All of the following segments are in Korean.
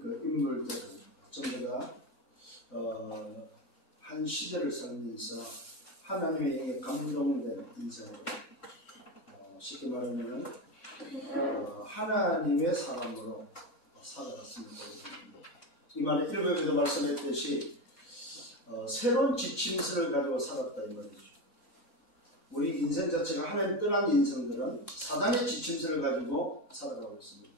그 인물들은 전부 다 한 시대를 살면서 하나님의 감동된 인생으로 쉽게 말하면 하나님의 사람으로 살아갔습니다. 이 말은 일부에도 말씀했듯이 새로운 지침서를 가지고 살았다 이 말이죠. 우리 인생 자체가 하나님 떠난 인생들은 사단의 지침서를 가지고 살아가고 있습니다.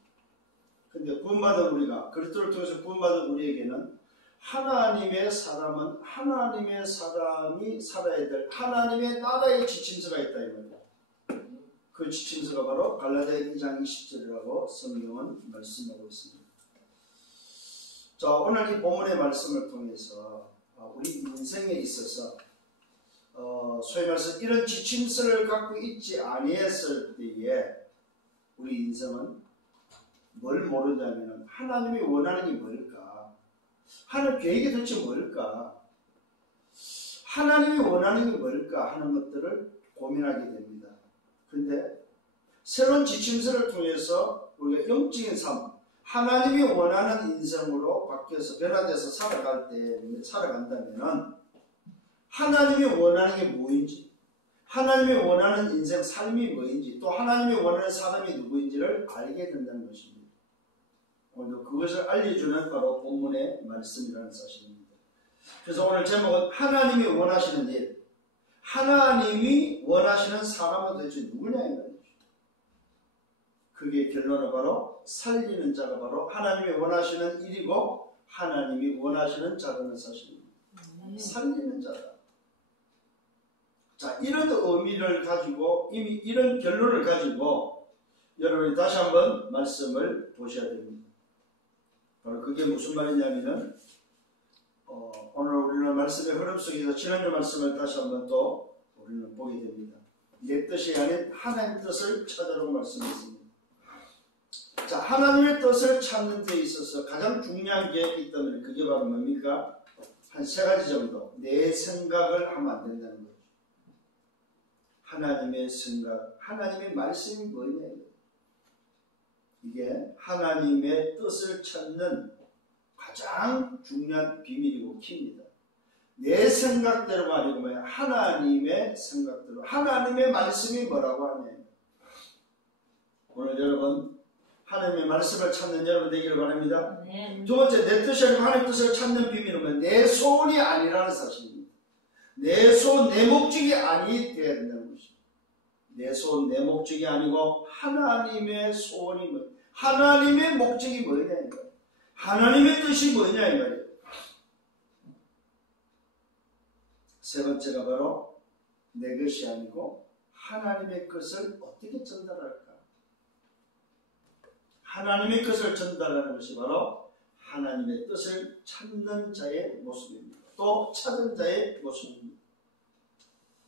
근데 구원받은 우리가 그리스도를 통해서 구원받은 우리에게는 하나님의 사람은 하나님의 사람이 살아야 될 하나님의 나라의 지침서가 있다 이 말이에요. 그 지침서가 바로 갈라디아 2장 20절이라고 성경은 말씀하고 있습니다. 자, 오늘 이 본문의 말씀을 통해서 우리 인생에 있어서 소위 말해서 이런 지침서를 갖고 있지 아니했을 때에 우리 인생은 뭘 모르냐면 하나님이 원하는 게 뭘까? 하나님 계획이 도대체 뭘까? 하나님이 원하는 게 뭘까? 하는 것들을 고민하게 됩니다. 근데 새로운 지침서를 통해서 우리가 영적인 삶, 하나님이 원하는 인생으로 바뀌어서 변화돼서 살아간다면 하나님이 원하는 게 뭐인지, 하나님이 원하는 인생 삶이 뭐인지, 또 하나님이 원하는 사람이 누구인지를 알게 된다는 것입니다. 오늘 그것을 알려주는 바로 본문의 말씀이라는 사실입니다. 그래서 오늘 제목은 하나님이 원하시는 일, 하나님이 원하시는 사람은 도대체 누구냐 이 말이죠. 그게 결론은 바로 살리는 자가 바로 하나님이 원하시는 일이고 하나님이 원하시는 자라는 사실입니다. 살리는 자다. 자, 이런 의미를 가지고 이미 이런 결론을 가지고 여러분이 다시 한번 말씀을 보셔야 됩니다. 바로 그게 무슨 말이냐면은 오늘 우리는 말씀의 흐름 속에서 지난주 말씀을 다시 한번 또 우리는 보게 됩니다. 내 뜻이 아닌 하나님의 뜻을 찾으라고 말씀했습니다. 자, 하나님의 뜻을 찾는 데 있어서 가장 중요한 게 있다면 그게 바로 뭡니까? 한 세 가지 정도. 내 생각을 하면 안 된다는 거죠. 하나님의 생각, 하나님의 말씀이 뭐냐. 이게 하나님의 뜻을 찾는 가장 중요한 비밀이고 키입니다. 내 생각대로가 아니고 뭐야? 하나님의 생각대로. 하나님의 말씀이 뭐라고 하냐. 오늘 여러분 하나님의 말씀을 찾는 여러분 되기를 바랍니다. 두 번째, 내 뜻이 아니고 하나님의 뜻을 찾는 비밀은 내 소원이 아니라는 사실입니다. 내 소원, 내 목적이 아니 되어야 된다는 것입니다. 내 소원, 내 목적이 아니고 하나님의 소원이 뭐냐, 하나님의 목적이 뭐냐 이 말이에요. 하나님의 뜻이 뭐냐 이 말이에요. 세 번째가 바로 내 것이 아니고 하나님의 것을 어떻게 전달할까. 하나님의 것을 전달하는 것이 바로 하나님의 뜻을 찾는 자의 모습입니다. 또 찾은 자의 모습입니다.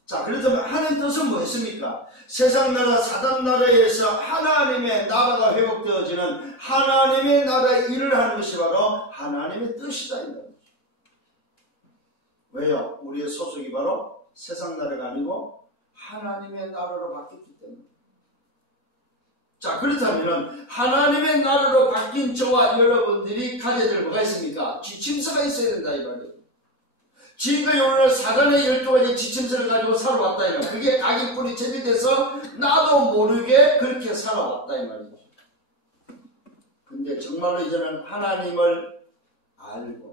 자, 그렇다면 하나님의 뜻은 뭐였습니까? 세상 나라, 사단 나라에서 하나님의 나라가 회복되어지는 하나님의 나라의 일을 하는 것이 바로 하나님의 뜻이다. 왜요? 우리의 소속이 바로 세상 나라가 아니고 하나님의 나라로 바뀌었기 때문에. 자, 그렇다면 하나님의 나라로 바뀐 저와 여러분들이 가져야 될 뭐가 있습니까? 지침서가 있어야 된다 이 말이에요. 지금까지 오늘 사단의 12가지 지침서를 가지고 살아왔다 이 말이에요. 그게 각인 뿌리 채비돼서 나도 모르게 그렇게 살아왔다 이 말이죠. 근데 정말로 이제는 하나님을 알고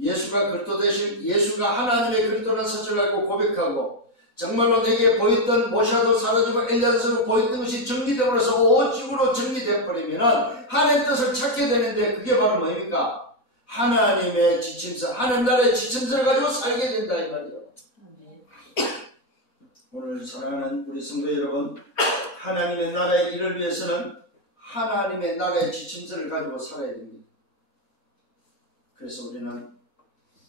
예수가 그리스도 되신, 예수가 하나님의 그리스도라는 사실을 알고 고백하고 정말로 내게 보였던 모샤도 사라지고 엘리야서로 보였던 것이 정리되어버려서 오직으로 정리되어버리면 하나님의 뜻을 찾게 되는데 그게 바로 뭡니까? 하나님의 지침서, 하나님 나라의 지침서를 가지고 살게 된다 이 말이에요. 오늘 사랑하는 우리 성도 여러분, 하나님의 나라의 일을 위해서는 하나님의 나라의 지침서를 가지고 살아야 됩니다. 그래서 우리는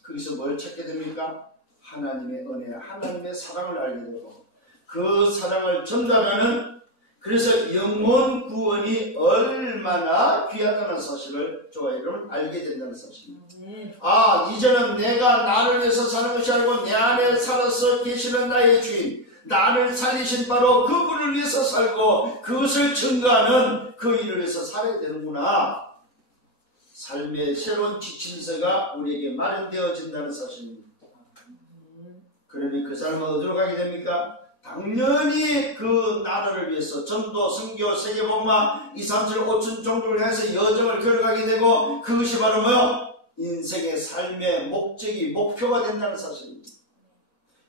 거기서 뭘 찾게 됩니까? 하나님의 은혜, 하나님의 사랑을 알게 되고 그 사랑을 전달하는, 그래서 영혼 구원이 얼마나 귀하다는 사실을 저와 여러분 알게 된다는 사실입니다. 아, 이제는 내가 나를 위해서 사는 것이 아니고 내 안에 살아서 계시는 나의 주인, 나를 살리신 바로 그분을 위해서 살고 그것을 증거하는 그 일을 위해서 살아야 되는구나. 삶의 새로운 지침서가 우리에게 마련되어진다는 사실입니다. 그러면 그 사람은 어디로 가게 됩니까? 당연히 그 나라를 위해서 전도, 선교, 세계복음화, 2, 3, 7, 5천 종족을 해서 여정을 걸어가게 되고 그것이 바로 뭐요? 인생의 삶의 목적이 목표가 된다는 사실입니다.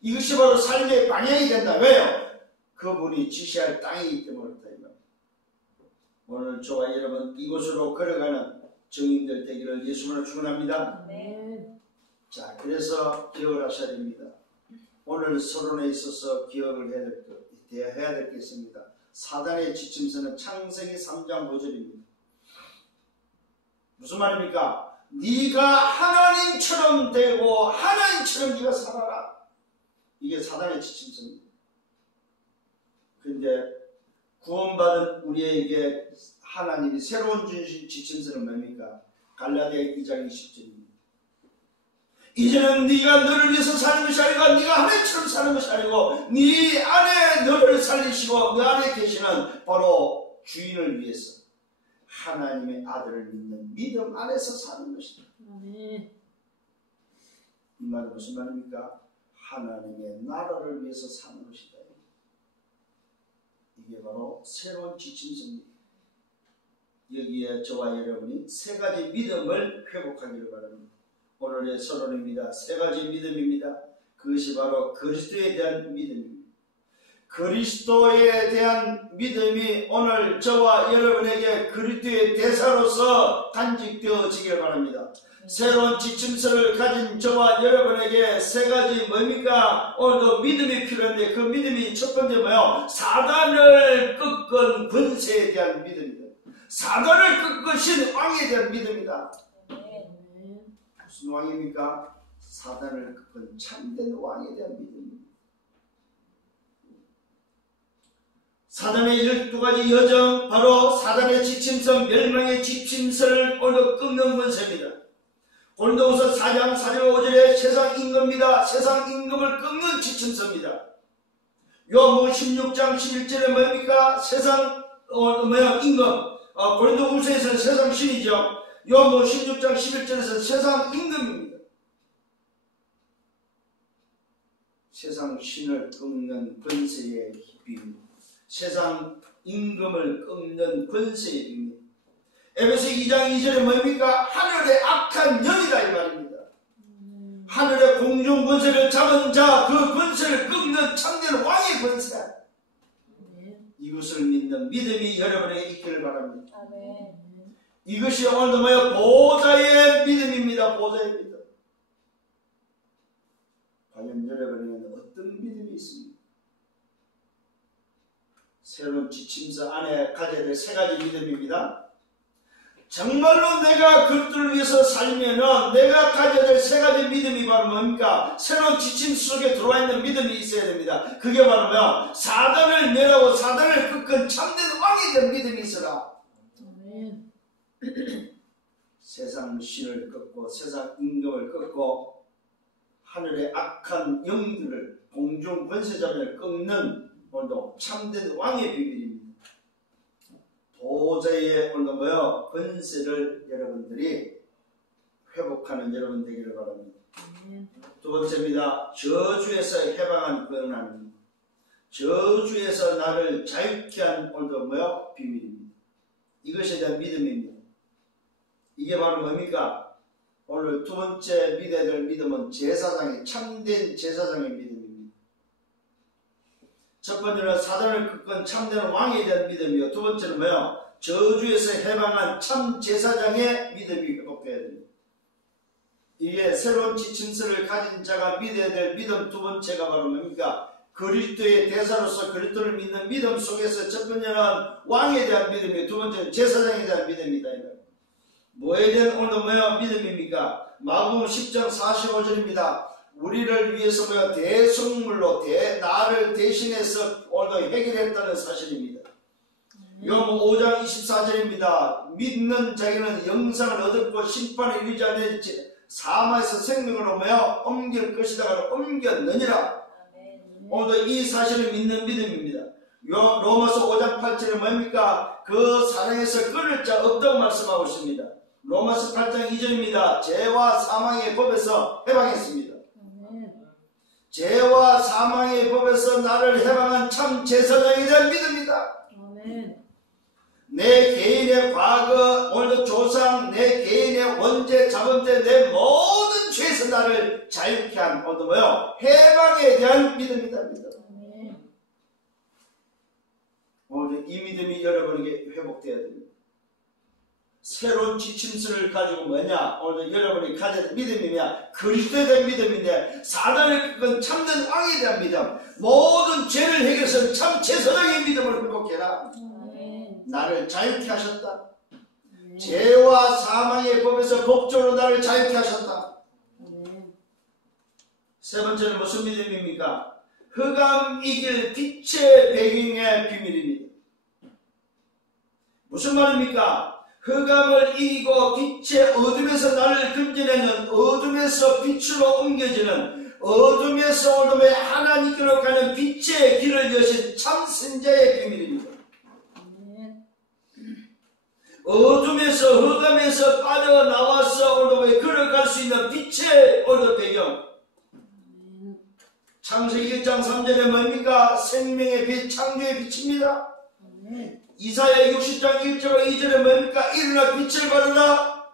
이것이 바로 삶의 방향이 된다. 왜요? 그분이 지시할 땅이기 때문에 그렇다. 오늘 저와 여러분 이곳으로 걸어가는 증인들 되기를 예수님으로 축원합니다. 네. 자, 그래서 기억을 하셔야 됩니다. 오늘 서론에 있어서 기억을 해야 될 게 있습니다. 사단의 지침서는 창세기 3장 5절입니다. 무슨 말입니까? 네가 하나님처럼 되고 하나님처럼 네가 살아라. 이게 사단의 지침서입니다. 그런데 구원받은 우리에게 하나님이 새로운 주신 지침서는 뭡니까? 갈라디아 2장 20절입니다. 이제는 네가 너를 위해서 사는 것이 아니고 네가 하나님처럼 사는 것이 아니고 네 안에 너를 살리시고 너 안에 계시는 바로 주인을 위해서 하나님의 아들을 믿는 믿음 안에서 사는 것이다. 이 말은 무슨 말입니까? 하나님의 나라를 위해서 사는 것이다. 이게 바로 새로운 지침서입니다. 여기에 저와 여러분이 세 가지 믿음을 회복하기를 바랍니다. 오늘의 서론입니다. 세 가지 믿음입니다. 그것이 바로 그리스도에 대한 믿음입니다. 그리스도에 대한 믿음이 오늘 저와 여러분에게 그리스도의 대사로서 간직되어지기를 바랍니다. 새로운 지침서를 가진 저와 여러분에게 세 가지 뭡니까? 오늘도 믿음이 필요한데 그 믿음이 첫 번째 뭐예요? 사단을 꺾은 권세에 대한 믿음입니다. 사단을 꺾으신 왕에 대한 믿음이다. 무슨 왕입니까? 사단을 꺾은 참된 왕에 대한 믿음입니다. 사단의 12가지 여정, 바로 사단의 지침서, 멸망의 지침서를 오늘 꺾는 권세입니다. 고린도후서 4장 4절 5절에 세상 임금입니다. 세상 임금을 꺾는 지침서입니다. 요한복음 16장 11절에 뭡니까? 세상 임금. 고린도후서에서는 세상 신이죠. 요한복음 16장 11절에서 세상 임금입니다. 세상 신을 꺾는 권세의 비밀, 세상 임금을 꺾는 권세의 비밀. 에베소 2장 2절에 뭡니까? 하늘의 악한 영이다 이 말입니다. 하늘의 공중 권세를 잡은 자, 그 권세를 꺾는 참된 왕의 권세. 이것을 믿는 믿음이 여러분에게 있기를 바랍니다. 이것이 오늘도 뭐예요? 보좌의 믿음입니다. 보좌의 믿음. 과연 여러분에게는 어떤 믿음이 있습니까? 새로운 지침서 안에 가져야 될 세 가지 믿음입니다. 정말로 내가 그리스도를 위해서 살면은 내가 가져야 될 세 가지 믿음이 바로 뭡니까? 새로운 지침서 속에 들어와 있는 믿음이 있어야 됩니다. 그게 바로 뭐야? 사단을 멸하고 사단을 꺾은 참된 왕에 대한 믿음이 있어라. 세상 신을 꺾고 세상 임금을 꺾고 하늘의 악한 영들을 공중 권세자를 꺾는 오늘도 참된 왕의 비밀입니다. 보좌의 오늘도 뭐요? 권세를 여러분들이 회복하는 여러분 되기를 바랍니다. 두 번째입니다. 저주에서 해방한 권한입니다. 저주에서 나를 자유케 한 오늘도 뭐요? 비밀입니다. 이것에 대한 믿음입니다. 이게 바로 뭡니까? 오늘 두 번째 믿어야 될 믿음은 제사장의 참된 제사장의 믿음입니다. 첫 번째는 사단을 꺾은 참된 왕에 대한 믿음이요. 두 번째는 뭐요? 저주에서 해방한 참 제사장의 믿음이 회복되어야 됩니다. 이게 새로운 지침서를 가진 자가 믿어야 될 믿음 두 번째가 바로 뭡니까? 그리스도의 대사로서 그리스도를 믿는 믿음 속에서 첫 번째는 왕에 대한 믿음이요. 두 번째는 제사장에 대한 믿음이다. 뭐에 대한 오늘도 뭐야 믿음입니까? 마가복음 10장 45절입니다. 우리를 위해서 뭐야 대속물로 나를 대신해서 오늘도 해결했다는 사실입니다. 요한복음 5장 24절입니다. 믿는 자에게는 영생을 얻었고 심판에 이르지 않는 사망에서 생명으로 뭐야 옮길 것이다가 옮겼느니라. 오늘도 이 사실을 믿는 믿음입니다. 로마서 5장 8절에 뭡니까? 그 사랑에서 끊을 자 없다고 말씀하고 있습니다. 로마서 8장 2절입니다. 죄와 사망의 법에서 해방했습니다. 죄와 사망의 법에서 나를 해방한 참 제사장에 대한 믿음이다. 내 개인의 과거, 오늘도 조상, 내 개인의 원죄, 자범죄, 내 모든 죄에서 나를 자유케 한 오늘도 뭐요? 해방에 대한 믿음이다. 오늘 이 믿음이 여러분에게 회복되어야 됩니다. 새로운 지침서를 가지고 뭐냐? 오늘 여러분이 가진 믿음이냐? 그리스도에 대한 믿음인데 사단을 꺾은 참된 왕에 대한 믿음, 모든 죄를 해결해서 참 제사장의 믿음을 회복해라. 나를 자유케 하셨다. 죄와 사망의 법에서 법적으로 나를 자유케 하셨다. 세 번째는 무슨 믿음입니까? 흑암 이길 빛의 배경의 비밀입니다. 무슨 말입니까? 흑암을 이기고 빛의 어둠에서 나를 건져내는, 어둠에서 빛으로 옮겨지는, 어둠에서 어둠에 하나님께로 가는 빛의 길을 여신 참 선자의 비밀입니다. 어둠에서, 흑암에서 빠져나와서 어둠에 걸어갈 수 있는 빛의 어둠 배경. 창세기 1장 3절에 뭡니까? 생명의 빛, 창조의 빛입니다. 이사야 60장 1절 2절에 뭡니까? 일어나 빛을 발하라.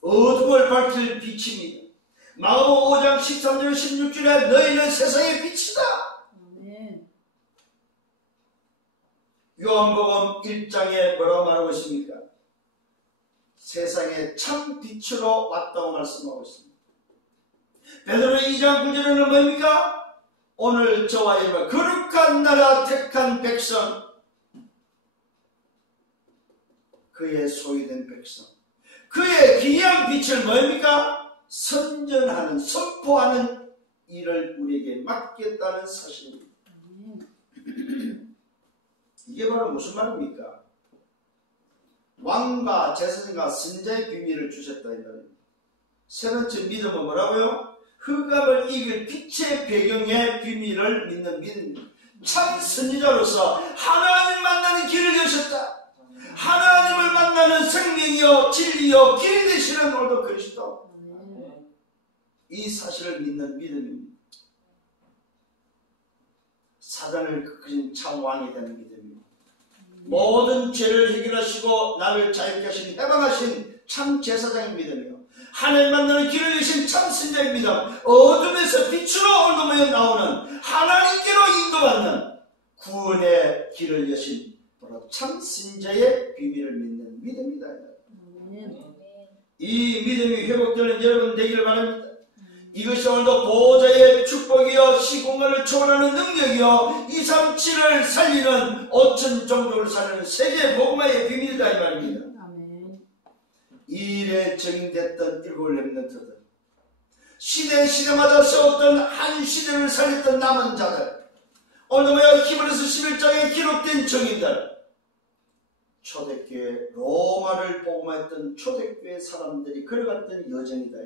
어둠을 밝힐 빛입니다. 마가복음 5장 13절 16절에 너희는 세상의 빛이다. 요한복음 1장에 뭐라고 말하고 있습니까? 세상에 참 빛으로 왔다고 말씀하고 있습니다. 베드로 2장 9절에는 뭡니까? 오늘 저와 여러분 거룩한 나라 택한 백성, 그의 소유된 백성, 그의 귀한 빛을 뭡니까? 선전하는, 선포하는 일을 우리에게 맡겼다는 사실입니다. 이게 바로 무슨 말입니까? 왕과 제사장과 선자의 비밀을 주셨다 이 말입니다. 세 번째 믿음은 뭐라고요? 흑암을 이길 빛의 배경의 비밀을 믿는 믿음입니다. 참 선지자로서 하나님 만나는 길을 여셨다. 하나님을 만나는 생명이요 진리요 길이 되시는 오늘도 그리스도, 이 사실을 믿는 믿음입니다. 사단을 꺾으신 참 왕이 되는 믿음입니다. 모든 죄를 해결하시고 나를 자유케 하신, 해방하신 참 제사장의 믿음이요, 하나님 만나는 길을 여신 참 선자의 믿음, 어둠에서 빛으로 오늘도 나오는 하나님께로 인도받는 구원의 길을 여신 참 선자의 비밀을 믿는 믿음이다. 이 믿음이 회복되는 여러분 되기를 바랍니다. 이것이 오늘도 보호자의 축복이요, 시공간을 초월하는 능력이요, 237을 살리는 5천 종족을 살리는 세계 복음화의 비밀이다 이 말입니다. 이 일에 적용됐던 일곱 렘넌트들, 시대마다 세웠던 한 시대를 살렸던 남은 자들, 오늘 히브리서 11장에 기록된 정인들, 초대교회 로마를 복음화했던 초대교회 사람들이 걸어갔던 여정이다.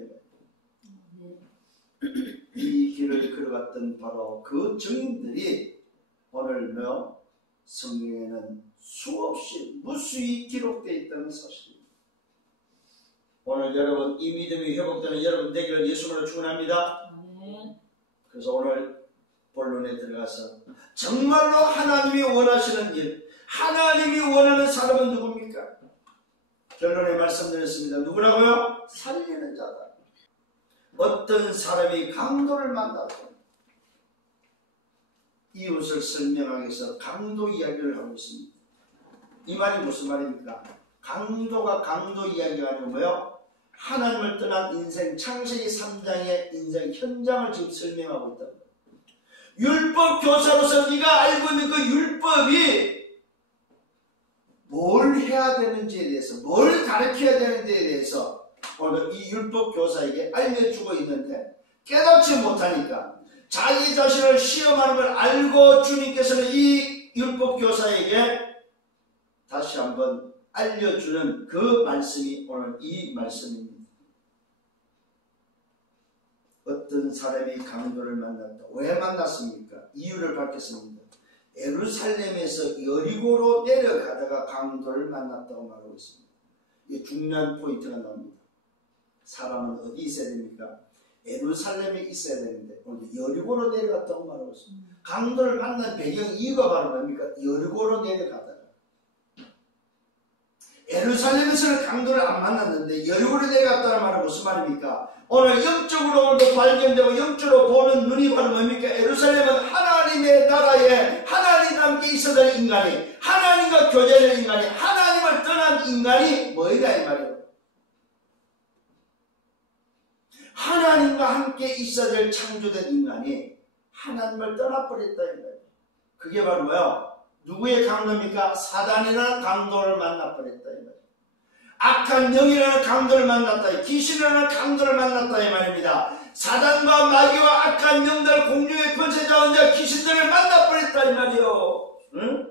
이 길을 걸어갔던 바로 그 정인들이 오늘 성경에는 수없이 무수히 기록되어 있다는 사실입니다. 오늘 여러분 이 믿음이 회복되는 여러분 되기를 예수님으로 축원합니다. 그래서 오늘 본론에 들어가서 정말로 하나님이 원하시는 일, 하나님이 원하는 사람은 누굽니까? 결론에 말씀드렸습니다. 누구라고요? 살리는 자다. 어떤 사람이 강도를 만나고 이웃을 설명하기 위해서 강도 이야기를 하고 있습니다. 이 말이 무슨 말입니까? 강도가 강도 이야기가 아니고 뭐요? 하나님을 떠난 인생, 창세기 3장의 인생 현장을 지금 설명하고 있다. 율법 교사로서 네가 알고 있는 그 율법이 뭘 해야 되는지에 대해서, 뭘 가르쳐야 되는지에 대해서 오늘 이 율법 교사에게 알려주고 있는데 깨닫지 못하니까 자기 자신을 시험하는 걸 알고 주님께서는 이 율법 교사에게 다시 한번 알려주는 그 말씀이 오늘 이 말씀입니다. 어떤 사람이 강도를 만났다. 왜 만났습니까? 이유를 밝혔습니다. 예루살렘에서 여리고로 내려가다가 강도를 만났다고 말하고 있습니다. 이 중요한 포인트가 나옵니다. 사람은 어디 있어야 됩니까? 예루살렘에 있어야 되는데 오늘 여리고로 내려갔다고 말하고 있습니다. 강도를 만난 배경 이유가 바로 뭡니까? 여리고로 내려가다가 예루살렘에서는 강도를 안 만났는데 여리고로 내려갔다는 말은 무슨 말입니까? 오늘 영적으로 오늘도 발견되고 영적으로 보는 눈이 바로 뭡니까? 예루살렘은 하나님의 나라에 하나님과 함께 있어야 될 인간이, 하나님과 교제하는 인간이, 하나님을 떠난 인간이 뭐이다 이 말이에요. 하나님과 함께 있어야 될 창조된 인간이 하나님을 떠나버렸다 이 말이에요. 그게 바로 뭐예요? 누구의 강도입니까? 사단이라는 강도를 만나버렸다 이 말이에요. 악한 영이라는 강도를 만났다, 귀신이라는 강도를 만났다 이 말입니다. 사단과 마귀와 악한 영들, 공중의 권세자와 자 귀신들을 만나버렸다 이 말이에요. 응?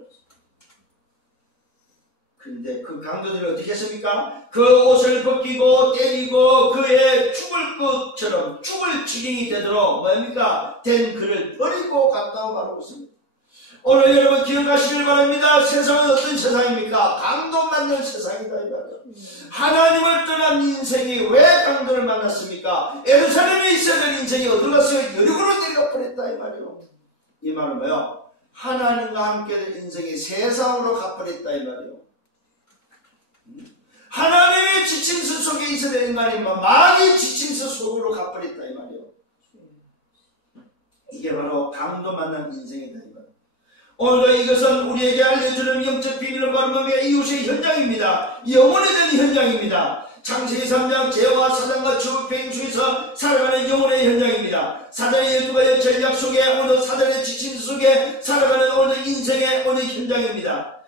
그런데 그 강도들이 어떻게 했습니까? 그 옷을 벗기고 때리고 그의 죽을 것처럼 죽을 지경이 되도록 뭡니까? 된 그를 버리고 갔다고 말하고 있습니다. 오늘 여러분 기억하시길 바랍니다. 세상은 어떤 세상입니까? 강도 만난 세상이다 이 말이에요. 하나님을 떠난 인생이 왜 강도를 만났습니까? 예루살렘에 있어야 될 인생이 어디로 갔어요? 여리고로 내려가 버렸다 이 말이에요. 이 말은 뭐예요? 하나님과 함께 될 인생이 세상으로 가버렸다 이 말이에요. 하나님의 지침서 속에 있어야 되는 말이면 마귀의 지침서 속으로 가버렸다 이 말이에요. 이게 바로 강도 만난 인생이다 이 말이에요. 오늘도 이것은 우리에게 알려주는 영적 비밀을 바르는 이웃의 현장입니다. 영혼에 대한 현장입니다. 창세기 3장 죄와 사단과 죽을 패임 중에서 살아가는 영혼의 현장입니다. 사단의 12가지 전략 속에 오늘 사단의 지침 속에 살아가는 오늘 인생의 오늘 현장입니다.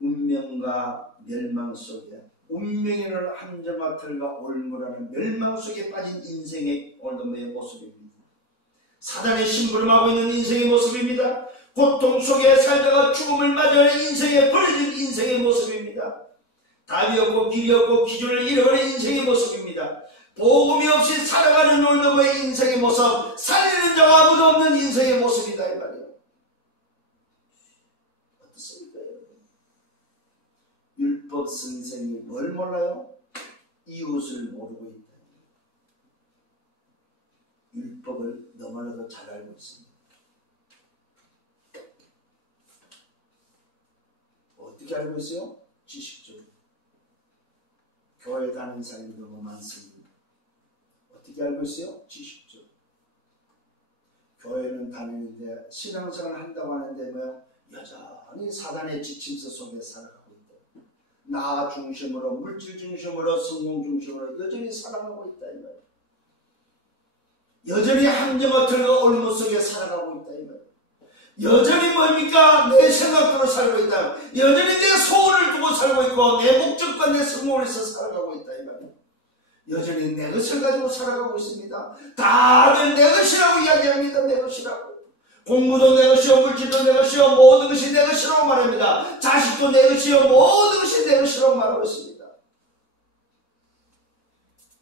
운명과 멸망 속에 운명이라는 함정아틀과 올무라는 멸망 속에 빠진 인생의 오늘의 모습입니다. 사단의 심부름하고 있는 인생의 모습입니다. 고통 속에 살다가 죽음을 맞이하는 인생의 버려진 인생의 모습입니다. 답이 없고 길이 없고 기준을 잃어버린 인생의 모습입니다. 복음이 없이 살아가는 오늘의 인생의 모습, 살리는 자가 아무도 없는 인생의 모습이다 이 말이에요. 어떻습니까 여러분? 율법 선생이 뭘 몰라요? 이웃을 모르고 있다. 율법을 너무나도 잘 알고 있습니다. 어떻게 알고 있어요? 지식적으로. 교회 다니는 사람이 너무 많습니다. 어떻게 알고 있어요? 지식적으로. 교회는 다니는데 신앙생활을 한다고 하는데 뭐요? 여전히 사단의 지침서 속에 살아가고 있다. 나 중심으로, 물질 중심으로, 성공 중심으로 여전히 살아가고 있다 이 말이에요. 여전히 함정과 틀과 올무 속에 살아가고 있다 이 말이에요. 여전히 뭡니까? 내 생각대로 살고 있다. 여전히 내 소원을 두고 살고 있고 내 목적과 내 성공을 해서 살아가고 있다 이 말이에요. 여전히 내 것을 가지고 살아가고 있습니다. 다들 내 것이라고 이야기합니다. 내 것이라고. 공부도 내 것이요, 물질도 내 것이요, 모든 것이 내 것이라고 말합니다. 자식도 내 것이요, 모든 것이 내 것이라고 말하고 있습니다.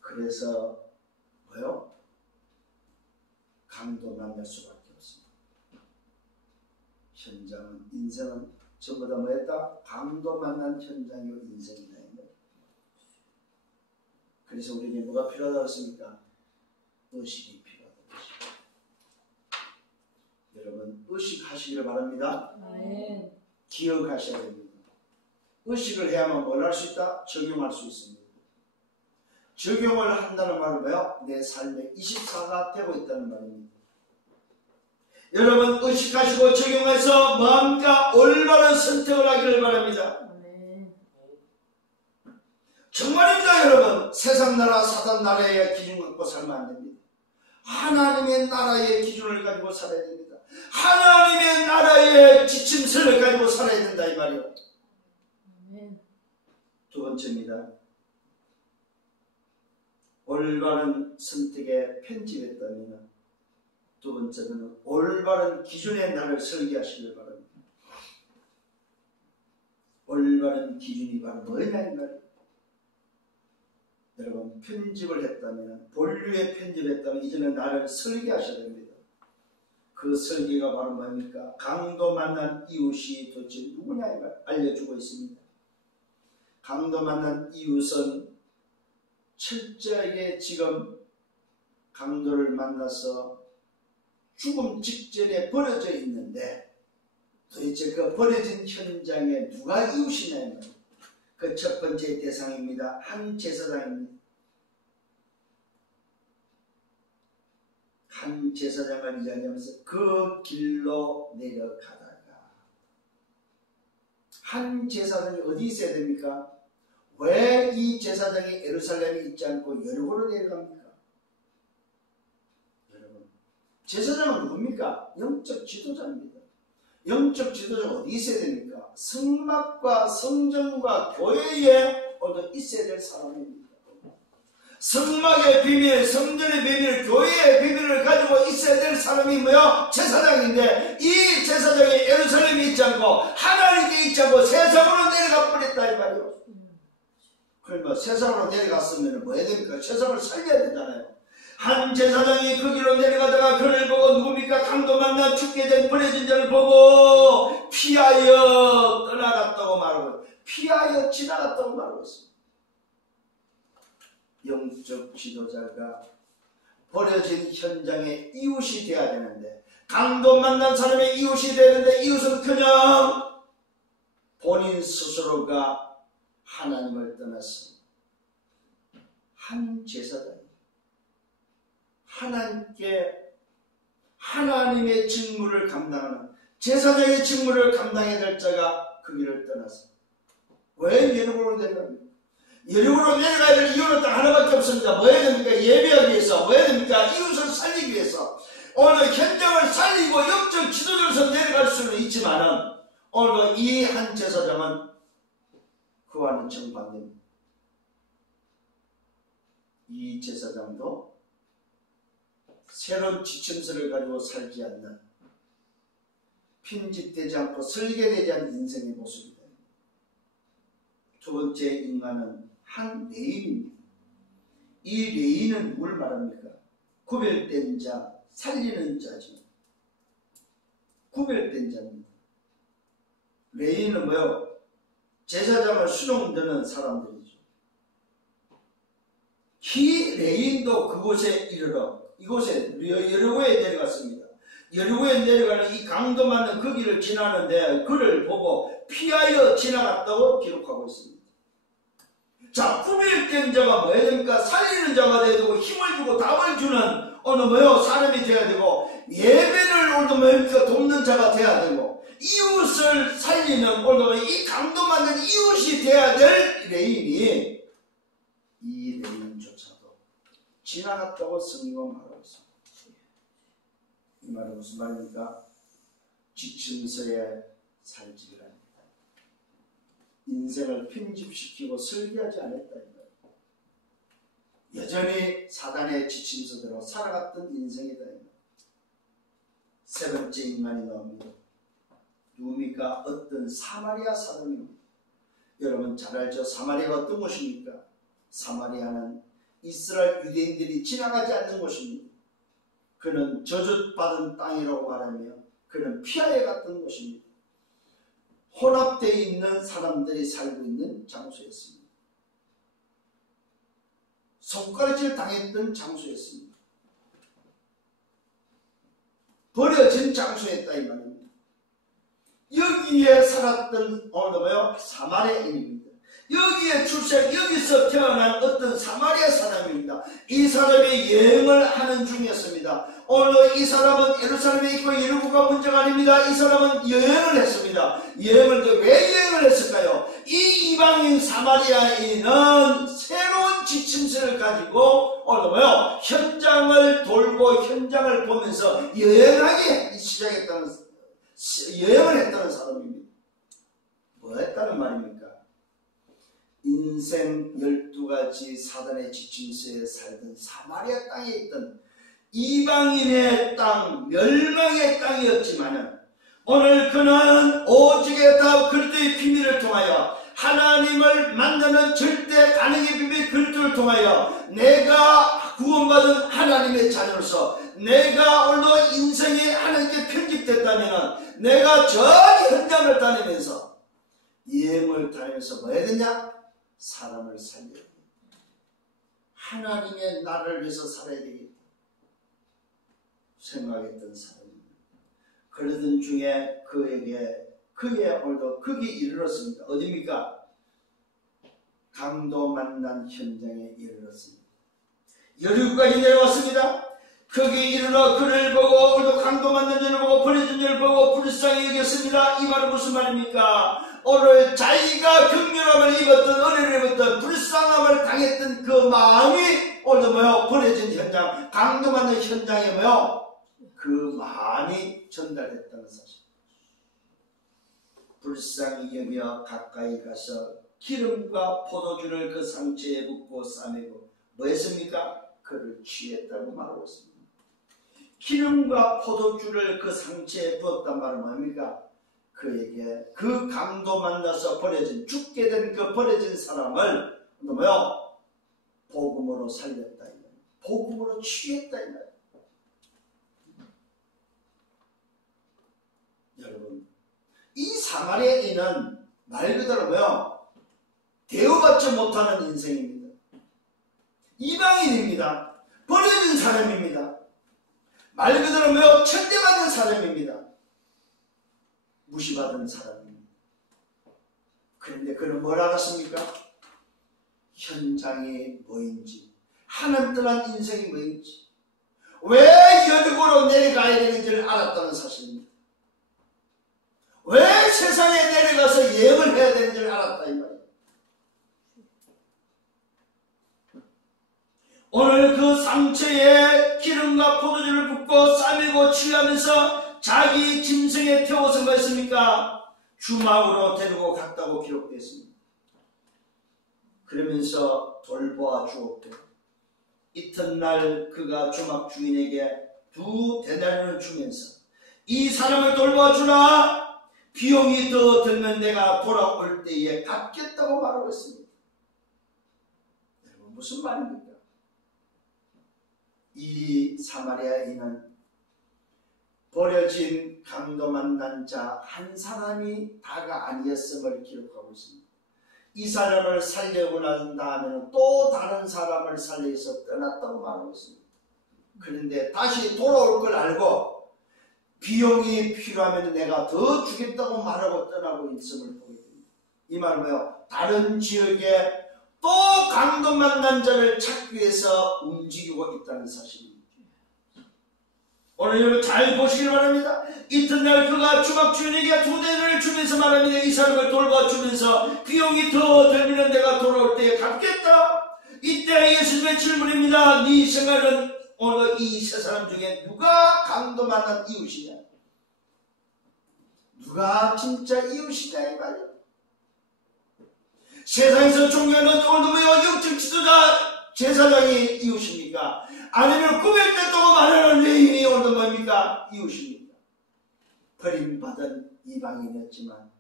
그래서 뭐요? 강도 만날 수밖에 없습니다. 현장은, 인생은 전부 다 뭐였다? 강도 만난 현장이요 인생이다. 그래서 우리에게 뭐가 필요하다고 했습니까? 의식이 필요하다. 의식. 여러분 의식하시기를 바랍니다. 네. 기억하셔야 됩니다. 의식을 해야만 뭘 할 수 있다? 적용할 수 있습니다. 적용을 한다는 말은 뭐예요? 내 삶의 24가 되고 있다는 말입니다. 여러분 의식하시고 적용해서 마음과 올바른 선택을 하기를 바랍니다. 정말입니다 여러분. 세상 나라 사단 나라의 기준 갖고 살면 안 됩니다. 하나님의 나라의 기준을 가지고 살아야 됩니다. 하나님의 나라의 지침서를 가지고 살아야 된다 이 말이에요. 두 번째입니다. 올바른 선택에 편집했다면 두 번째는 올바른 기준의 나를 설계하시길 바랍니다. 올바른 기준이 바로 뭐냐 이 말이에요. 여러분 편집을 했다면 본류에 편집했다면 이제는 나를 설계하셔야 됩니다. 그 설계가 바로 뭡니까? 강도 만난 이웃이 도대체 누구냐 이 말 알려주고 있습니다. 강도 만난 이웃은 철저하게 지금 강도를 만나서 죽음 직전에 버려져 있는데 도대체 그 버려진 현장에 누가 이웃이냐면 그 첫 번째 대상입니다. 한 제사장입니다. 한 제사장을 이야기하면서 그 길로 내려가다가 한 제사장이 어디 있어야 됩니까? 왜 이 제사장이 예루살렘에 있지 않고 여리고로 내려갑니까? 여러분, 제사장은 누굽니까? 영적 지도자입니다. 영적 지도자가 어디 있어야 됩니까? 성막과 성전과 교회에 있어야 될 사람입니다. 성막의 비밀, 성전의 비밀, 교회의 비밀을 가지고 있어야 될 사람이 뭐야? 제사장인데 이 제사장이 예루살렘에 있지 않고 하나님께 있지 않고 세상으로 내려가 버렸다 이 말이요. 그러면 세상으로 내려갔으면 뭐 해야 됩니까? 세상을 살려야 되잖아요. 한 제사장이 그 길로 내려가다가 그를 보고 누굽니까? 강도 만나 죽게 된 버려진 자를 보고 피하여 떠나갔다고 말하고 피하여 지나갔다고 말하고 있습니다. 영적 지도자가 버려진 현장의 이웃이 되어야 되는데 강도 만난 사람의 이웃이 되는데 이웃은 그냥 본인 스스로가 하나님을 떠났습니다. 한 제사장이 하나님께 하나님의 직무를 감당하는 제사장의 직무를 감당해야 될 자가 그 길을 떠났습니다. 왜 여리고로 내려갑니까? 여리고로 내려가야 될 이유는 딱 하나밖에 없습니다. 뭐 해야 됩니까? 예배하기 위해서. 뭐 해야 됩니까? 이웃을 살리기 위해서. 오늘 현장을 살리고 영적 지도자로서 내려갈 수는 있지만은 오늘 이 한 제사장은 그와는 정반대입니다. 이 제사장도 새로운 지침서를 가지고 살지 않는 편집되지 않고 설계되지 않은 인생의 모습이다. 두 번째 인간은 한 레인입니다. 이 레인은 누굴 말합니까? 구별된 자, 살리는 자죠. 구별된 자입니다. 레인은 뭐요? 제사장을 수종드는 사람들이죠. 이 레인도 그곳에 이르러 이곳에 여리고에 내려갔습니다. 여리고에 내려가는 이 강도 맞는 그 길을 지나는데 그를 보고 피하여 지나갔다고 기록하고 있습니다. 자, 구별된 자가 뭐 해야 됩니까? 살리는 자가 돼야 되고 힘을 주고 답을 주는 어느 뭐요? 사람이 돼야 되고 예배를 오늘 뭡니까? 돕는 자가 돼야 되고 이웃을 살리는 오늘 이 강도 맞는 이웃이 돼야 될 레인이 이 레인조차도 지나갔다고 성경은 말하고 있습니다. 이 말은 무슨 말입니까? 지침서에 살지를 않는다. 인생을 편집시키고 설계하지 않았다. 여전히 사단의 지침서대로 살아갔던 인생이다. 세 번째 인간이 나옵니다. 누굽니까? 어떤 사마리아 사람입니다. 여러분 잘 알죠? 사마리아가 어떤 곳입니까? 사마리아는 이스라엘 유대인들이 지나가지 않는 곳입니다. 그는 저주받은 땅이라고 말하며 그는 피하여 갔던 곳입니다. 혼합되어 있는 사람들이 살고 있는 장소였습니다. 손가락질 당했던 장소였습니다. 버려진 장소였다 이 말입니다. 여기에 살았던 오늘 뭐요? 사마리아인입니다. 여기에 출생, 여기서 태어난 어떤 사마리아 사람입니다. 이 사람이 여행을 하는 중이었습니다. 오늘 이 사람은 예루살렘에 있고 여리고가 문제가 아닙니다. 이 사람은 여행을 했습니다. 여행을 왜 여행을 했을까요? 이 이방인 사마리아인은 새로운 지침서를 가지고 오늘 뭐요? 현장을 돌고 현장을 보면서 여행하기 시작했다는 여행을 했다는 사람입니다. 뭐 했다는 말입니까? 인생 12가지 사단의 지침서에 살던 사마리아 땅에 있던 이방인의 땅, 멸망의 땅이었지만은 오늘 그는 오직에 다 그리스도의 비밀을 통하여 하나님을 만나는 절대 가능의 비밀 그리스도를 통하여 내가 구원받은 하나님의 자녀로서 내가 오늘도 인생이 하나님께 편집됐다면 내가 전 현장을 다니면서 여행을 다니면서 뭐 해야 되냐? 사람을 살려야 됩니다. 하나님의 나라를 위해서 살아야 되겠다 생각했던 사람입니다. 그러던 중에 그의 오늘도 거기에 이르렀습니다. 어디입니까? 강도 만난 현장에 이르렀습니다. 여리고까지 내려왔습니다. 거기에 이르러 그를 보고 오늘도 강도 만난 자를 보고 버려진 자를 보고 불쌍히 여겼습니다. 이 말은 무슨 말입니까? 오늘 자기가 긍휼함을 입었던 은혜를 입었던 불쌍함을 당했던 그 마음이 오늘도 버려진 현장, 강도 만난 현장에 그 마음이 전달됐다는 사실. 불쌍히 여겨 가까이 가서 기름과 포도주를 그 상처에 붓고 싸매고 뭐 했습니까? 그를 취했다고 말하고 있습니다. 기름과 포도주를 그 상처에 부었단 말은 뭡니까? 그에게 그 강도 만나서 버려진 죽게 된 그 버려진 사람을 복음으로 살렸다 이 말이에요. 복음으로 취했다 이 말이에요. 여러분, 이 사마리아인은 말 그대로 대우받지 못하는 인생입니다. 이방인입니다. 버려진 사람입니다. 말 그대로 천대받는 사람입니다. 무시받은 사람입니다. 그런데 그는 뭘 알았습니까? 현장이 뭐인지, 하나님 떠난 인생이 뭐인지, 왜 여리고로 내려가야 되는지를 알았다는 사실입니다. 왜 세상에 내려가서 예언을 해야 되는지를 알았다 이 말이에요. 오늘 그 상처에 기름과 포도주를 붓고 싸매고 취하면서 자기 짐승에 태워서 뭐 했습니까? 주막으로 데리고 갔다고 기록되었습니다. 그러면서 돌보아 주었고 이튿날 그가 주막 주인에게 2데나리온을 주면서 이 사람을 돌보아 주라. 비용이 더 들면 내가 돌아올 때에 갚겠다고 말하고 있습니다. 여러분 무슨 말입니까? 이 사마리아인은 버려진 강도 만난 자 한 사람이 다가 아니었음을 기록하고 있습니다. 이 사람을 살려고 난 다음에는 또 다른 사람을 살려서 떠났다고 말하고 있습니다. 그런데 다시 돌아올 걸 알고 비용이 필요하면 내가 더 주겠다고 말하고 떠나고 있음을 보게 됩니다. 이 말은 다른 지역에 또 강도 만난 자를 찾기 위해서 움직이고 있다는 사실입니다. 오늘 여러분 잘 보시길 바랍니다. 이튿날 그가 주막 주인에게 2데나리온을 주면서 말합니다. 이 사람을 돌봐주면서 비용이 더 들면 내가 돌아올 때에 갚겠다. 이때 예수님의 질문입니다. 네 생각은 오늘 이 세 사람 중에 누가 강도 만난 이웃이냐? 누가 진짜 이웃이냐 이 말이에요. 세상에서 존경하는 오늘도 영적 지도자 제사장이 이웃입니까? 아니면 구별됐다고 말하는 레인이 오늘도 뭡니까? 이웃입니까? 버림받은 이방인이었지만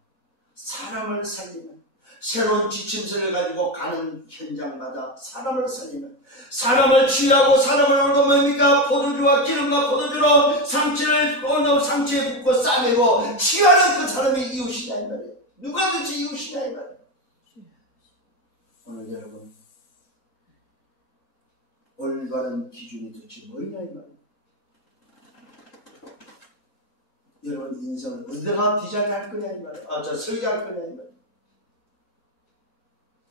사람을 살리는 새로운 지침서를 가지고 가는 현장마다 사람을 살리는 사람을 취하고 사람을 오늘도 뭡니까? 포도주와 기름과 포도주로 상처를 오늘 상처에 붓고 싸매고 취하는 그 사람이 이웃이냐 이 말이에요. 누가 도대체 이웃이냐 이 말이에요. 오늘 여러분 올바른 기준이 도대체 뭐냐 이 말이에요. 여러분 인생을 어디다가 디자인할 거냐 이 말이에요. 저 설계할 거냐 이 말이에요.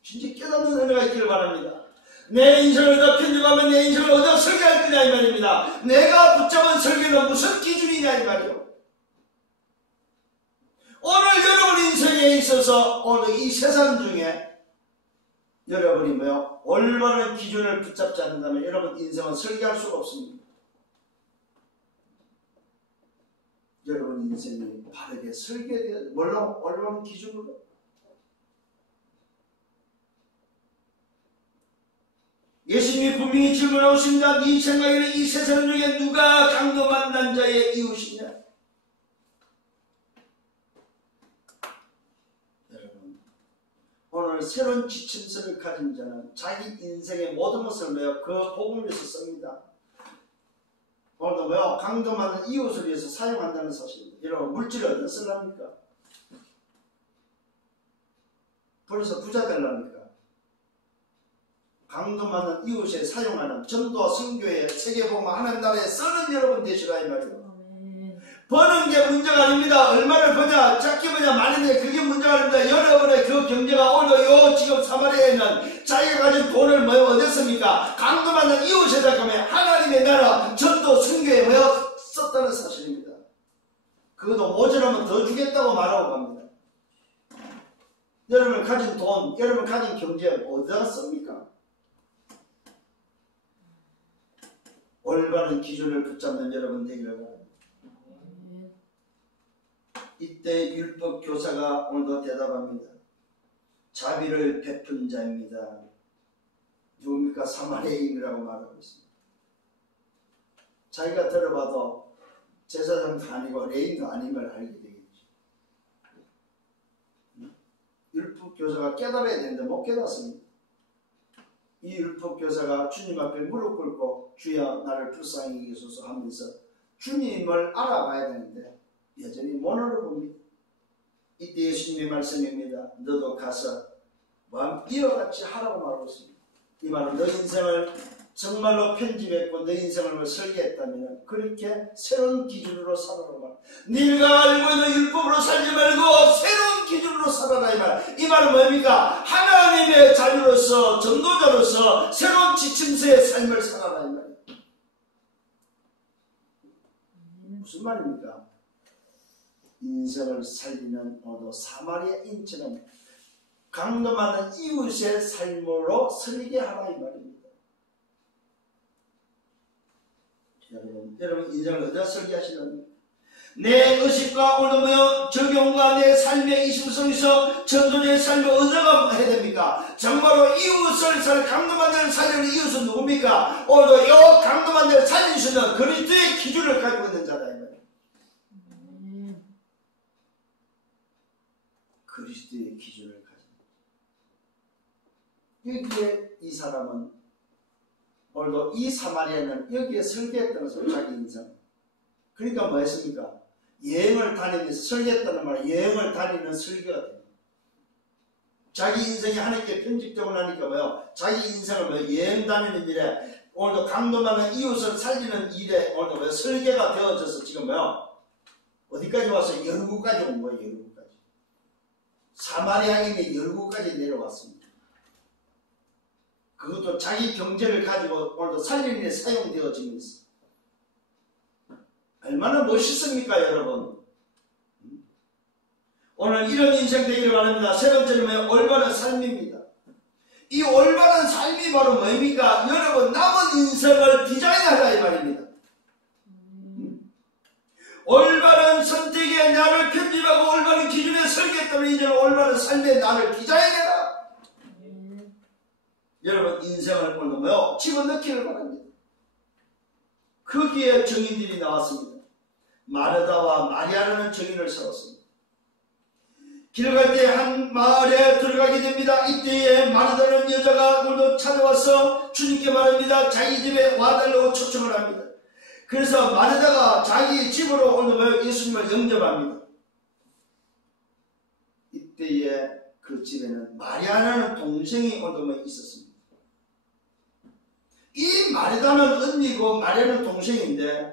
진짜 깨닫는 은혜가 있기를 바랍니다. 내 인생을 더 편집하면 내 인생을 어디다 설계할 거냐 이 말입니다. 내가 붙잡은 설계는 무슨 기준이냐 이 말이에요. 오늘 여러분 인생에 있어서 오늘 이 세상 중에 여러분이 올바른 기준을 붙잡지 않는다면 여러분 인생은 설계할 수가 없습니다. 여러분 인생이 바르게 설계되어야 물론 올바른 기준으로 예수님이 분명히 질문하고 있습니다. 네 생각에는 이 세상 중에 누가 강도 만난 자의 이웃이냐? 여러분 오늘 새로운 지침서를 가진 자는 자기 인생의 모든 것을 그 복음을 위해서 씁니다. 오늘도 강도 만난 이웃을 위해서 사용한다는 사실입니다. 여러분 물질을 어디다 쓰랍니까? 벌써 부자 되랍니까? 강도 많은 이웃에 사용하는 전도와 선교에 세계복음화 하나님 나라에 쓰는 여러분 되시라 이 말이에요. 버는 게 문제가 아닙니다. 얼마를 버냐 작게 버냐 많은데 그게 문제가 아닙니다. 여러분의 그 경제가 오늘 요 지금 사마리아에 있는 자기가 가진 돈을 뭐 얻었습니까? 강도 많은 이웃에다 가면 하나님의 나라 전도 선교에 뭐 썼다는 사실입니다. 그것도 모자라면 더 주겠다고 말하고 갑니다. 여러분 가진 돈, 여러분 가진 경제 어디다 씁니까? 올바른 기준을 붙잡는 여러분 되기를 바랍니다. 이때 율법 교사가 오늘도 대답합니다. 자비를 베푼 자입니다. 누굽니까? 사마리아인이라고 말하고 있습니다. 자기가 들어봐도 제사장도 아니고 레인도 아님을 알게 되겠죠. 율법 교사가 깨달아야 되는데 못 깨닫습니다. 이 율법 교사가 주님 앞에 무릎 꿇고 주여 나를 불쌍히 여기소서 하면서 주님을 알아봐야 되는데 여전히 모노를 봅니다. 이때 예수님의 말씀입니다. 너도 가서 마음 이어같이 하라고 말하고 있습니다. 이 말은 너 인생을 정말로 편집했고 너 인생을 설계했다면 그렇게 새로운 기준으로 살아라 말. 네가 알고 있는 율법으로 살지 말고 새로운 기준으로 살아라 이 말. 이 말은 뭡니까? 하나님의 자녀로서 전도자로서 새로운 지침서의 삶을 살아라 이 말이에요. 무슨 말입니까? 인생을 살리는 오도 사마리아인처럼 강도 많은 이웃의 삶으로 설계하라 이 말입니다. 여러분 인생을 어디다 설계하시는 내 의식과 오늘며 적용과 내 삶의 이심 속에서 전도자의 삶을 어디다가 해야 됩니까? 정말로 이웃을 강도 많은 살리는 이웃은 누굽니까? 오늘도 이 강도 많은 살릴 수 있는 그리스도의 기준을 가지고 있는 자다 이 말입니다. 그리스도의 기준을 가지고 여기에 이 사람은 오늘도 이 사마리아는 여기에 설계했다는 소리 자기 인생. 그러니까 뭐 했습니까? 여행을 다니면서 설계했다는 말은 여행을 다니는 설계가 됩니다. 자기 인생이 하나님께 편집되고 나니까 뭐요? 자기 인생을 뭐 여행 다니는 일에 오늘도 강도 많은 이웃을 살리는 일에 오늘도 뭐 설계가 되어져서 지금 뭐요? 어디까지 와서 열국까지 온 거예요. 열국까지. 사마리아인이 열국까지 내려왔습니다. 그것도 자기 경제를 가지고 오늘도 살리는 데 사용되어지면서 얼마나 멋있습니까 여러분? 오늘 이런 인생 되기를 바랍니다. 세 번째는 올바른 삶입니다. 이 올바른 삶이 바로 뭡니까? 여러분 남은 인생을 디자인하라 이 말입니다. 올바른 선택에 나를 편집하고 올바른 기준에 설계했다면 이제 올바른 삶에 나를 디자인해라. 여러분 인생을 오늘 뭐요? 집어넣기를 바랍니다. 거기에 정인들이 나왔습니다. 마르다와 마리아라는 정인을 세웠습니다. 길 갈 때 한 마을에 들어가게 됩니다. 이때에 마르다는 여자가 오늘 찾아와서 주님께 말합니다. 자기 집에 와달라고 초청을 합니다. 그래서 마르다가 자기 집으로 오늘 예수님을 영접합니다. 이때에 그 집에는 마리아라는 동생이 오늘 있었습니다. 이 마르다는 언니고 마리아는 동생인데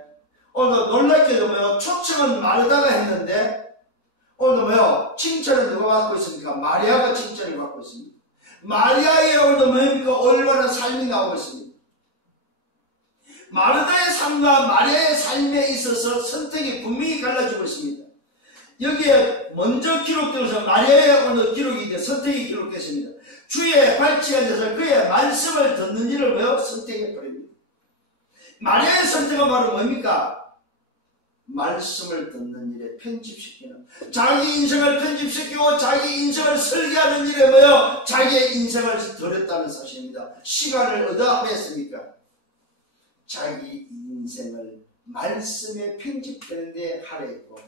오늘 놀랍게도 초청은 마르다가 했는데 오늘 칭찬을 누가 받고 있습니까? 마리아가 칭찬을 받고 있습니다. 마리아의 오늘 뭡니까? 올바른 삶이 나오고 있습니다. 마르다의 삶과 마리아의 삶에 있어서 선택이 분명히 갈라지고 있습니다. 여기에 먼저 기록되어서 마리아의 오늘 기록이 선택이 기록됐습니다. 주의 발치가 돼서 그의 말씀을 듣는 일을 선택해버립니다. 마리아의 선택은 바로 뭡니까? 말씀을 듣는 일에 편집시키는, 자기 인생을 편집시키고 자기 인생을 설계하는 일에 자기의 인생을 들였다는 사실입니다. 시간을 어디다 뺐습니까? 자기 인생을 말씀에 편집되는 데 할애했고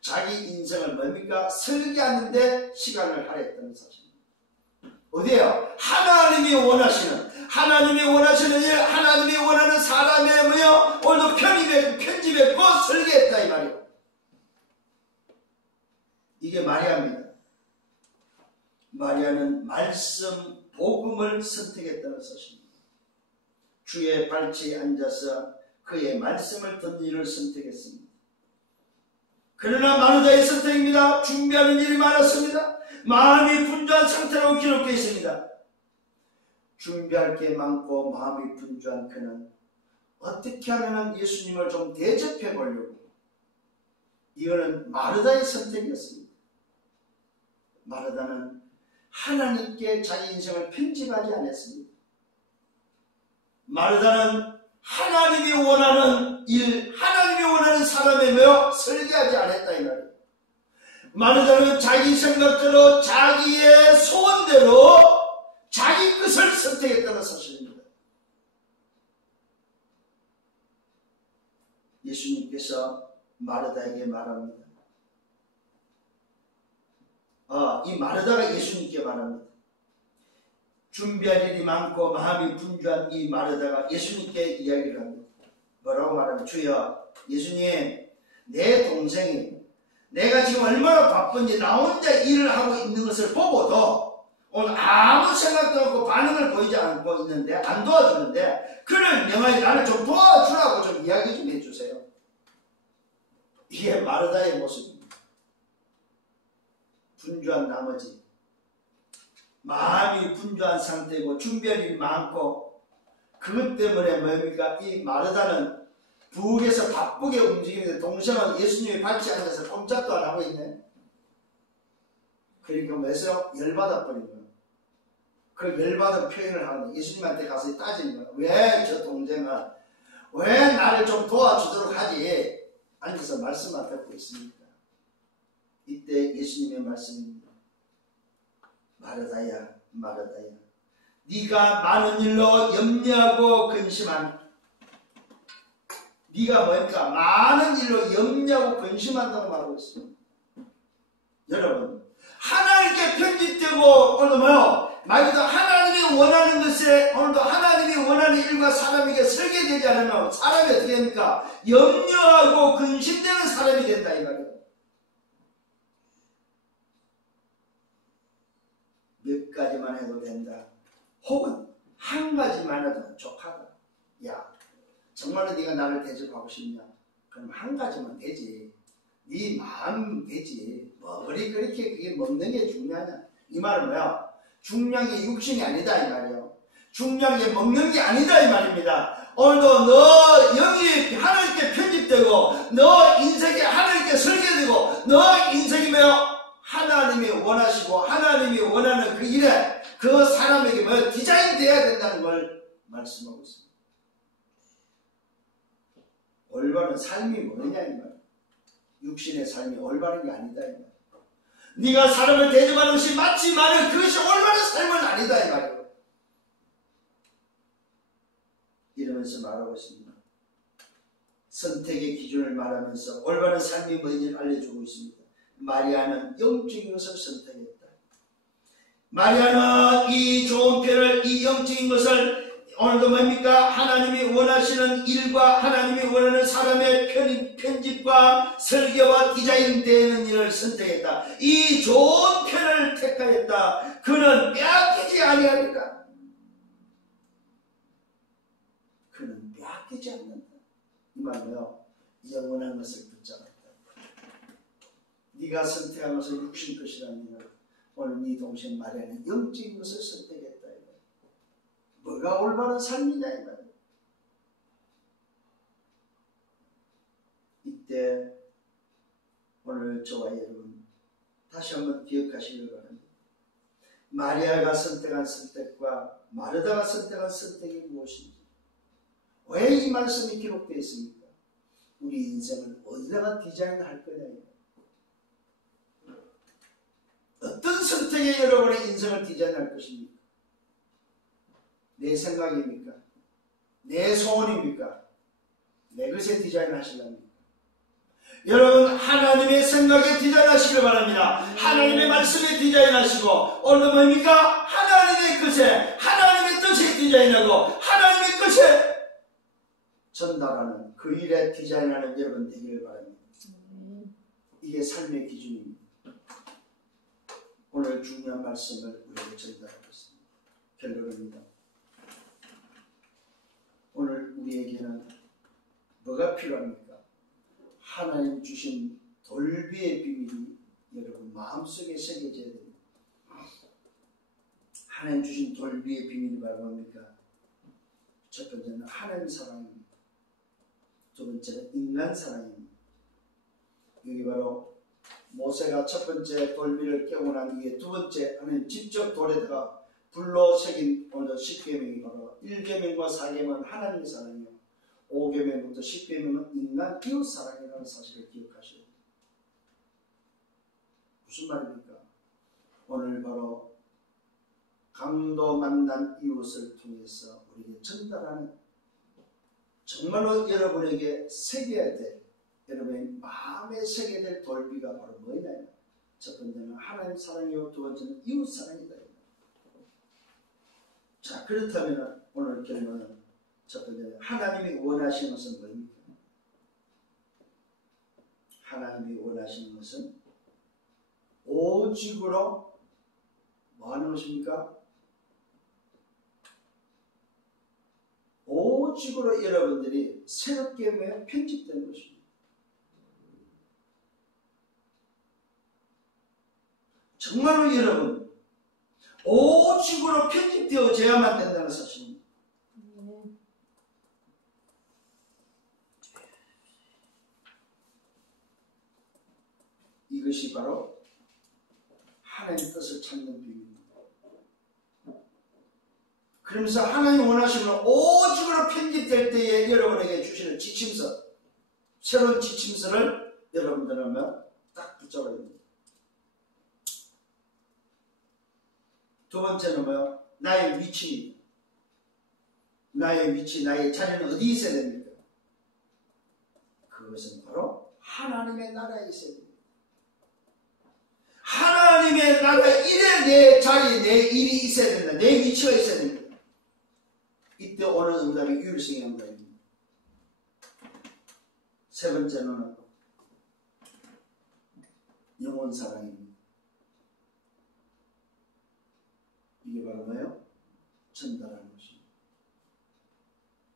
자기 인생을 뭡니까? 설계하는 데 시간을 할애했다는 사실입니다. 어디에요? 하나님이 원하시는 일, 하나님이 원하는 사람의 오늘도 편집했고 설계했다 이 말이에요. 이게 마리아입니다. 마리아는 말씀 복음을 선택했다는 사실입니다. 주의 발치에 앉아서 그의 말씀을 듣는 일을 선택했습니다. 그러나 마르다의 선택입니다. 준비하는 일이 많았습니다. 마음이 분주한 상태라고 기록되어 있습니다. 준비할 게 많고 마음이 분주한 그는 어떻게 하면 예수님을 좀 대접해 보려고, 이거는 마르다의 선택이었습니다. 마르다는 하나님께 자기 인생을 편집하지 않았습니다. 마르다는 하나님이 원하는 일, 하나님이 원하는 사람에 매여 설계하지 않았다 이 말이에요. 마르다는 자기 생각대로, 자기의 소원대로 자기 것을 선택했다는 사실입니다. 예수님께서 마르다에게 말합니다. 이 마르다가 예수님께 말합니다. 준비할 일이 많고 마음이 분주한 이 마르다가 예수님께 이야기를 합니다. 뭐라고 말하면, 주여, 예수님, 내 동생이 내가 지금 얼마나 바쁜지 나 혼자 일을 하고 있는 것을 보고도 오늘 아무 생각도 없고 반응을 보이지 않고 있는데, 안 도와주는데, 그를 명하여 나를 좀 도와주라고 좀 이야기 좀 해주세요. 이게 마르다의 모습입니다. 분주한 나머지, 마음이 분주한 상태고 준비할 일이 많고, 그것 때문에 뭡니까? 이 마르다는 부엌에서 바쁘게 움직이는데 동생은 예수님이 발치에 앉아서 꼼짝도 안 하고 있네. 그러니까 뭐였어요? 열받아 버린 거예요. 그 열받은 표현을 하는데 예수님한테 가서 따지는 거예요. 왜 저 동생은 왜 나를 좀 도와주도록 하지? 앉아서 말씀만 듣고 있습니까? 이때 예수님의 말씀입니다. 마르다야, 마르다야, 네가 많은 일로 염려하고 근심하니, 네가 뭐니까 많은 일로 염려하고 근심한다고 말하고 있습니다. 여러분, 하나님께 편집되고 오늘도 뭐요? 말 그대로 하나님이 원하는 것에, 오늘도 하나님이 원하는 일과 사람에게 설계되지 않으면 사람이 어떻게 됩니까? 염려하고 근심되는 사람이 된다 이 말이에요. 몇 가지만 해도 된다. 혹은 한 가지만 해도 족하다. 야, 정말로 네가 나를 대접하고 싶냐? 그럼 한 가지만 되지. 네 마음 되지. 머리 그렇게 그게 먹는 게 중요하냐? 이 말은 뭐야? 중요한 게 육신이 아니다 이 말이에요. 중요한 게 먹는 게 아니다 이 말입니다. 오늘도 너 영이 하나님께 편집되고, 너 인생이 하나님께 설계되고, 너 인생이 뭐야? 하나님이 원하시고 하나님이 원하는 그 일에 그 사람에게 뭐 디자인되어야 된다는 걸 말씀하고 있습니다. 올바른 삶이 뭐냐 이 말. 육신의 삶이 올바른 게 아니다 이 말. 네가 사람을 대접하는 것이 맞지만 그것이 올바른 삶은 아니다 이 말이에요. 이러면서 말하고 있습니다. 선택의 기준을 말하면서 올바른 삶이 뭔지를 알려주고 있습니다. 마리아는 영적인 것을 선택했다. 마리아는 이 좋은 편을, 이 영적인 것을 오늘도 뭡니까? 하나님이 원하시는 일과 하나님이 원하는 사람의 편집과 설계와 디자인되는 일을 선택했다. 이 좋은 편을 택하였다. 그는 빼앗기지 아니하리라. 그는 빼앗기지 않는다. 이 말로요, 영원한 것을 붙잡았다. 네가 선택한 것은 육신 것이라는 걸 오늘 네 동생 마리아는 영적인 것을 선택했다. 뭐가 올바른 삶이냐 이 말이에요. 이때 오늘 저와 여러분 다시 한번 기억하시길 바랍니다. 마리아가 선택한 선택과 마르다가 선택한 선택이 무엇인지, 왜 이 말씀이 기록되어 있습니까? 우리 인생을 어디다가 디자인할 거냐. 어떤 선택에 여러분의 인생을 디자인할 것입니까? 내 생각입니까? 내 소원입니까? 내 것에 디자인하시렵니까? 여러분, 하나님의 생각에 디자인하시길 바랍니다. 하나님의 말씀에 디자인하시고, 오늘 뭡니까? 하나님의 것에, 하나님의 뜻에 디자인하고 하나님의 것에 전달하는 그 일에 디자인하는 여러분 되기를 바랍니다. 이게 삶의 기준입니다. 오늘 중요한 말씀을 우리에게 전달하고 있습니다. 결론입니다. 오늘 우리에게는 뭐가 필요합니까? 하나님 주신 돌비의 비밀이 여러분 마음속에 새겨져야 됩니다. 하나님 주신 돌비의 비밀이 바로 뭡니까? 첫 번째는 하나님 사랑입니다. 두 번째는 인간 사랑입니다. 여기 바로 모세가 첫 번째 돌비를 깨고 난 뒤에 두 번째 하나님 직접 돌에다가 불로 새긴 오늘 10계명이 바로 1계명과 4계명은 하나님의 사랑이요 5계명부터 10계명은 인간 이웃 사랑이라는 사실을 기억하셔야 됩니다. 무슨 말입니까? 오늘 바로 강도 만난 이웃을 통해서 우리에게 전달하는 정말로 여러분에게 새겨야 될 여러분의 마음에 새겨야 될 돌비가 바로 뭐냐면 첫 번째는 하나님 사랑이요 두 번째는 이웃 사랑이다. 자, 그렇다면 오늘 결론은 첫 번째 하나님이 원하시는 것은 뭐입니까? 하나님이 원하시는 것은 오직으로 뭐 하는 것입니까? 오직으로 여러분들이 새롭게 편집된 것입니다. 정말로 여러분 오직으로 편집되어져야만 된다는 사실입니다. 이것이 바로 하나님의 뜻을 찾는 비밀입니다. 그러면서 하나님 원하시는 오직으로 편집될 때에 여러분에게 주시는 지침서, 새로운 지침서를 여러분들은 딱 붙잡아야 됩니다. 두 번째는 뭐요? 나의 위치입니다. 나의 위치, 나의 자리는 어디 있어야 됩니까? 그것은 바로 하나님의 나라에 있어야 됩니다. 하나님의 나라 일에 내 자리, 내 일이 있어야 된다. 내 위치가 있어야 됩니다. 이때 오는 응답이 유일성의 응답입니다. 세 번째는 영혼 사랑입니다. 이게 바로 뭐예요? 전달하는 것입니다.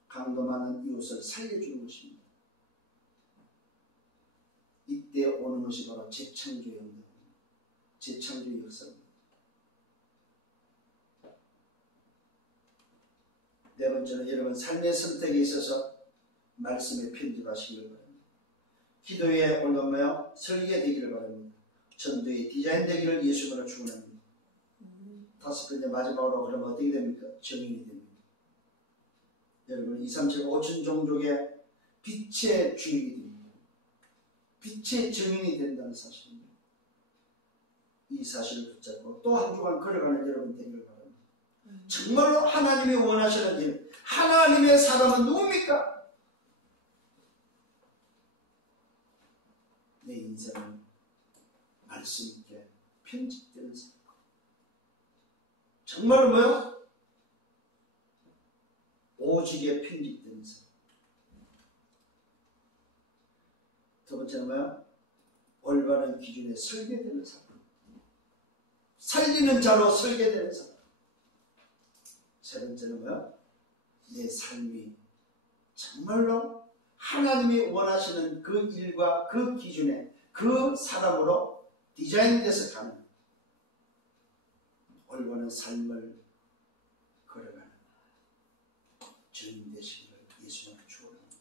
강도 많은 이웃을 살려주는 것입니다. 이때 오는 것이 바로 재창조의 응답입니다. 재창조의 역사입니다. 네 번째는 여러분 삶의 선택에 있어서 말씀에 편집하시길 바랍니다. 기도에 올라오며 설계 되기를 바랍니다. 전도의 디자인 되기를 예수님으로 축원합니다. 다섯 번째 마지막으로 그러면 어떻게 됩니까? 정인이 됩니다. 여러분 2, 3, 7, 5천 종족의 빛의 주인이 됩니다. 빛의 정인이 된다는 사실입니다. 이 사실을 붙잡고 또 한 주간 걸어가는 여러분 되기를 바랍니다. 정말로 하나님이 원하시는 일, 하나님의 사람은 누굽니까? 내 인생은 말씀 있게 편집되는 사람. 정말로 뭐요? 오직에 편집되는 사람. 두 번째는 뭐야? 올바른 기준에 설계되는 사람. 살리는 자로 설계되는 사람. 세 번째는 뭐야? 내 삶이 정말로 하나님이 원하시는 그 일과 그 기준에 그 사람으로 디자인돼서 가는 올바른 삶을 걸어가는 주님 되시기를 예수님을 축원합니다.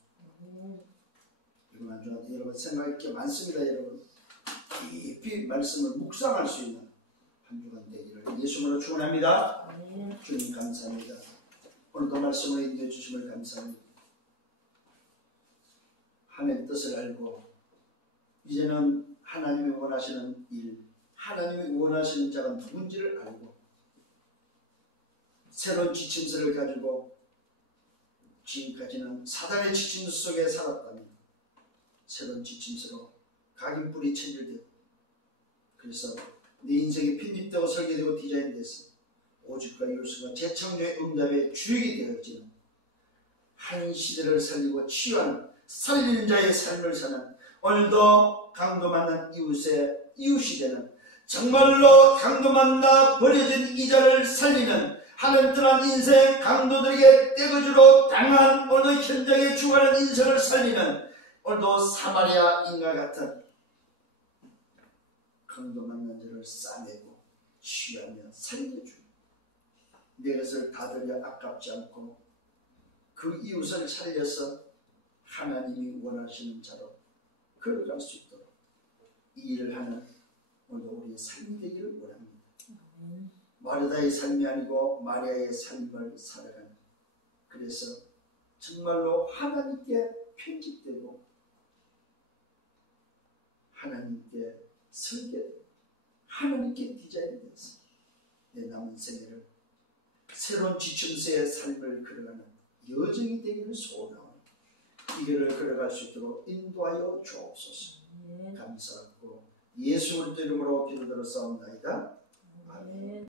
이번 한 주간 여러분 생각할 게 많습니다. 여러분 깊이 말씀을 묵상할 수 있는 한 주간 되기를 예수님으로 축원합니다. 주님 감사합니다. 오늘도 말씀을 인도해 주심을 감사합니다. 하나님의 뜻을 알고 이제는 하나님이 원하시는 일, 하나님이 원하시는 자가 누군지를 알고 새로운 지침서를 가지고 지금까지는 사단의 지침서 속에 살았다면 새로운 지침서로 각인뿔이 체질되고 그래서 내 인생이 편집되고 설계되고 디자인돼서 오직과 이웃과 재창조의 응답의 주역이 되었지만 한 시대를 살리고 치유하는 살리는 자의 삶을 사는 오늘도 강도 만난 이웃의 이웃이 되는 정말로 강도 만나 버려진 이자를 살리는 하늘 떠난 인생 강도들에게 떼거지로 당한 오늘도 현장에 죽어가는 인생을 살리는 오늘도 사마리아인과 같은 강도 만난 자를 싸매고 취하며 살려주고 내 것을 다 들여 아깝지 않고 그 이웃을 살려서 하나님이 원하시는 자로 걸어갈 수 있도록 이 일을 하는 오늘도 우리의 삶이 되기를 원합니다. 마르다의 삶이 아니고 마리아의 삶을 살아가는, 그래서 정말로 하나님께 편집되고 하나님께 설계되고 하나님께 디자인돼서 내 남은 생애를 새로운 지침새의 삶을 걸어가는 여정이 되기를 소원하오니 이 길을 걸어갈 수 있도록 인도하여 주옵소서. 감사하고 예수 그리스도 이름으로 기도드렸사옵나이다. 아멘.